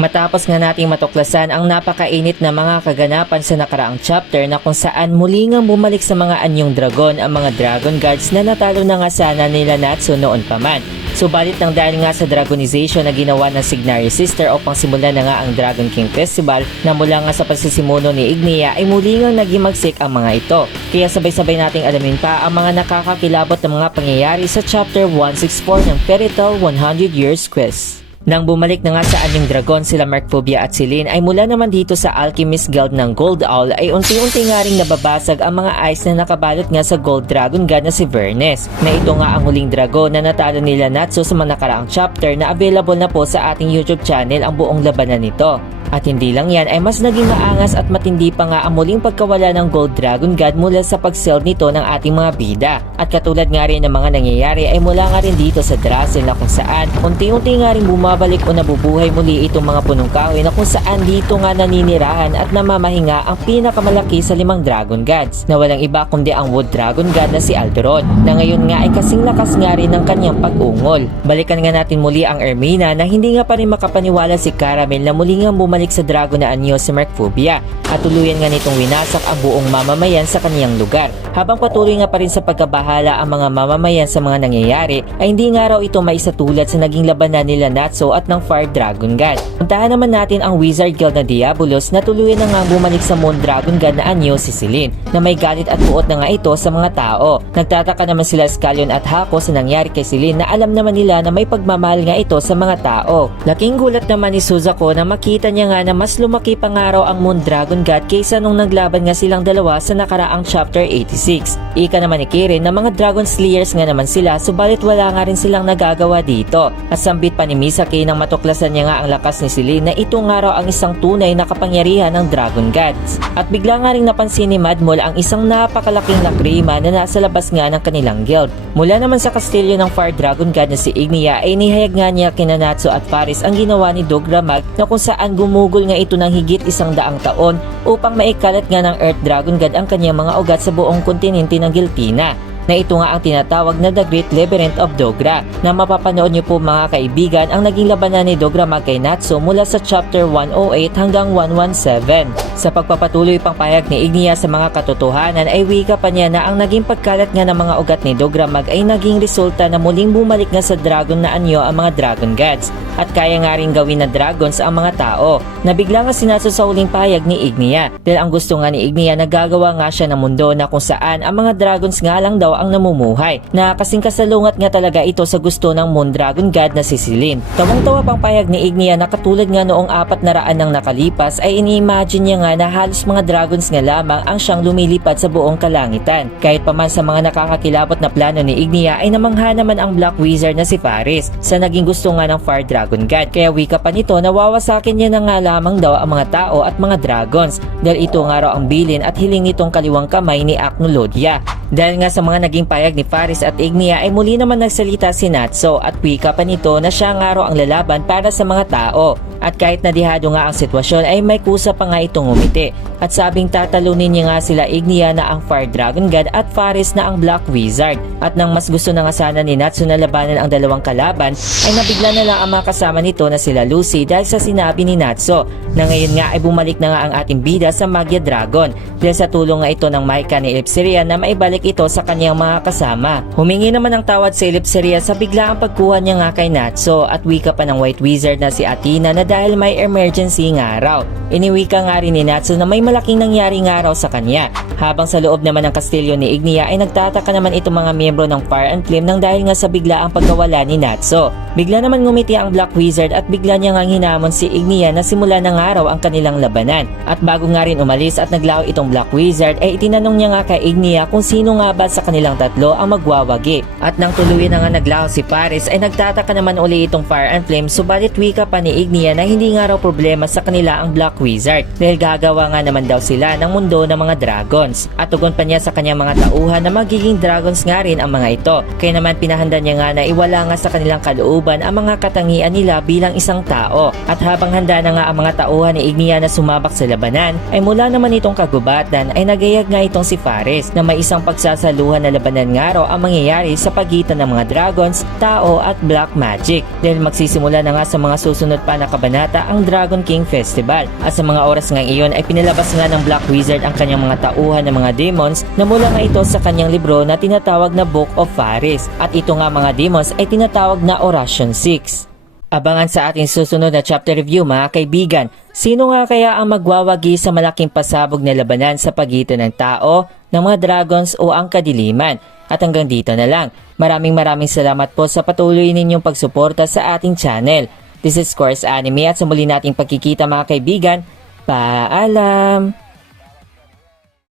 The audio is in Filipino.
Matapos nga nating matuklasan ang napakainit na mga kaganapan sa nakaraang chapter na kung saan muli nga bumalik sa mga anyong dragon ang mga dragon guards na natalo na nga sana nila Natsu noon pa man. Subalit nang dahil nga sa dragonization na ginawa ng Signary Sister upang simulan na nga ang Dragon King Festival na mula nga sa pagsisimuno ni Ignia ay muli nga naging magsik ang mga ito. Kaya sabay-sabay nating alamin pa ang mga nakakakilabot na mga pangyayari sa chapter 164 ng Fairy Tail 100 Years Quest. Nang bumalik na nga sa anyong dragon sila Mercphobia at Celine ay mula naman dito sa Alchemist Guild ng Gold Owl ay unti-unti nga ring nababasag ang mga ice na nakabalot nga sa Gold Dragon God na si Vernes. Na ito nga ang huling dragon na natalo nila Natsu sa mga nakaraang chapter na available na po sa ating YouTube channel ang buong labanan nito. At hindi lang yan ay mas naging maangas at matindi pa nga ang muling pagkawala ng Gold Dragon God mula sa pag-seld nito ng ating mga bida. At katulad nga rin ng mga nangyayari ay mula nga rin dito sa Drazel na kung saan unti-unti nga rin bumabalik o nabubuhay muli itong mga punong kahoy na kung saan dito nga naninirahan at namamahinga ang pinakamalaki sa 5 Dragon Gods na walang iba kundi ang Wood Dragon God na si Alberon na ngayon nga ay kasing lakas nga rin ng kanyang pag-ungol. Balikan nga natin muli ang Ermina na hindi nga pa rin makapaniwala si Caramel na muli nga bumalik sa dragon na anyo si Mercphobia at tuluyan nga nitong winasak ang buong mamamayan sa kaniyang lugar. Habang patuloy nga pa rin sa pagkabahala ang mga mamamayan sa mga nangyayari ay hindi nga raw ito maisatulad sa naging labanan nila Natsu at ng Fire Dragon God. Puntahan naman natin ang Wizard Guild na Diabolos na tuluyan na nga bumalik sa Moon Dragon God na anyo si Celine na may galit at buot na nga ito sa mga tao. Nagtataka naman sila Scallion at Hako sa nangyari kay Celine na alam naman nila na may pagmamahal nga ito sa mga tao. Laking gulat naman ni Suzuko na makita niya nga na mas lumaki pa nga raw ang Moon Dragon God kaysa nung naglaban nga silang dalawa sa nakaraang chapter 86. Ika naman ni Kirin na mga Dragon Slayers nga naman sila subalit wala nga rin silang nagagawa dito. At sambit pa ni Misaki nang matuklasan niya nga ang lakas ni Celine na ito nga raw ang isang tunay na kapangyarihan ng Dragon Gods. At bigla nga rin napansin ni Madmol ang isang napakalaking lakrima na nasa labas nga ng kanilang guild. Mula naman sa kastilyo ng Fire Dragon God na si Ignia ay nihayag nga niya kina Natsu at Paris ang ginawa ni Dogramag na kung saan gumugol nga ito ng higit 100 taon upang maikalat nga ng Earth Dragon God ang kanyang mga ugat sa buong kontinente ng Giltina na ito nga ang tinatawag na The Great Labyrinth of Dogra na mapapanood niyo po mga kaibigan ang naging labanan ni Dogramag kay Natsu mula sa chapter 108 hanggang 117. Sa pagpapatuloy pang pahayag ni Ignia sa mga katotohanan ay wika pa niya na ang naging pagkalat nga ng mga ugat ni Dogramag ay naging resulta na muling bumalik nga sa dragon na anyo ang mga Dragon Gods at kaya nga rin gawin na dragons ang mga tao na bigla nga sinaso sa huling pahayag ni Ignia dahil ang gusto nga ni Ignia na gagawa nga siya ng mundo na kung saan ang mga dragons nga lang daw ang namumuhay na kasing kasalungat nga talaga ito sa gusto ng Moon Dragon God na si Celine. Tawang-tawa pang pahayag ni Ignia na katulad nga noong 400 nang nakalipas ay ini-imagine niya nga na halos mga dragons nga lamang ang siyang lumilipad sa buong kalangitan. Kahit pa man sa mga nakakakilabot na plano ni Ignia ay namangha naman ang Black Wizard na si Faris sa naging gusto nga ng Fire Dragon God. Kaya wika pa nito na wawasakin niya na nga lamang daw ang mga tao at mga dragons dahil ito nga raw ang bilin at hiling nitong kaliwang kamay ni Acnolodia. Dahil nga sa mga naging payag ni Faris at Ignia ay muli naman nagsalita si Natsu at wika pa nito na siya nga raw ang lalaban para sa mga tao. At kahit nadihado nga ang sitwasyon ay may kusa pa nga itong umiti. At sabing tatalunin niya nga sila Ignia na ang Fire Dragon God at Faris na ang Black Wizard. At nang mas gusto na nga sana ni Natsu na labanan ang dalawang kalaban ay nabigla na lang ang mga kasama nito na sila Lucy dahil sa sinabi ni Natsu na ngayon nga ay bumalik na nga ang ating bida sa Magia Dragon dahil sa tulong nga ito ng Maika ni Elipseria na maibalik ito sa kanyang mga kasama. Humingi naman ng tawad si Elipseria sa biglaang pagkuha niya nga kay Natsu at wika pa ng White Wizard na si Athena na dahil may emergency nga raw. Iniwika nga rin ni Natsu na may malaking nangyari nga raw sa kanya. Habang sa loob naman ng kastilyo ni Ignia ay nagtataka naman itong mga miyembro ng Fire and Flame nang dahil nga sa biglaang pagkawala ni Natsu. Bigla naman ngumiti ang Black Wizard at bigla niya nga hinamon si Ignia na simula ng araw ang kanilang labanan. At bago nga rin umalis at naglaho itong Black Wizard ay itinanong niya nga kay Ignia kung sino nga ba sa kanilang tatlo ang magwawagi. At nang tuluyan na nga naglaho si Paris ay nagtataka naman uli itong Fire and Flame subalit wika pa ni Ignia na hindi nga raw problema sa kanila ang Black Wizard dahil gagawa nga naman daw sila ng mundo ng mga dragons. At tugon pa niya sa kanyang mga tauhan na magiging dragons nga rin ang mga ito. Kaya naman pinahanda niya nga na iwala nga sa kanilang kalooban ang mga katangian nila bilang isang tao. At habang handa na nga ang mga tauhan ni Ignia na sumabak sa labanan ay mula naman itong kagubatan ay nagayag nga itong si Faris na may isang pagsasaluhan na lalabanan nga raw ang mangyayari sa pagitan ng mga dragons, tao at black magic. Dahil magsisimula na nga sa mga susunod pa na kabanata ang Dragon King Festival. At sa mga oras nga iyon ay pinalabas nga ng Black Wizard ang kanyang mga tauhan ng mga demons na mula nga ito sa kanyang libro na tinatawag na Book of Faris. At ito nga mga demons ay tinatawag na Oration 6. Abangan sa ating susunod na chapter review mga kaibigan. Sino nga kaya ang magwawagi sa malaking pasabog na labanan sa pagitan ng tao, ng mga dragons o ang kadiliman? At hanggang dito na lang. Maraming salamat po sa patuloy ninyong pagsuporta sa ating channel. This is Course Anime at sa muli nating pagkikita mga kaibigan. Paalam!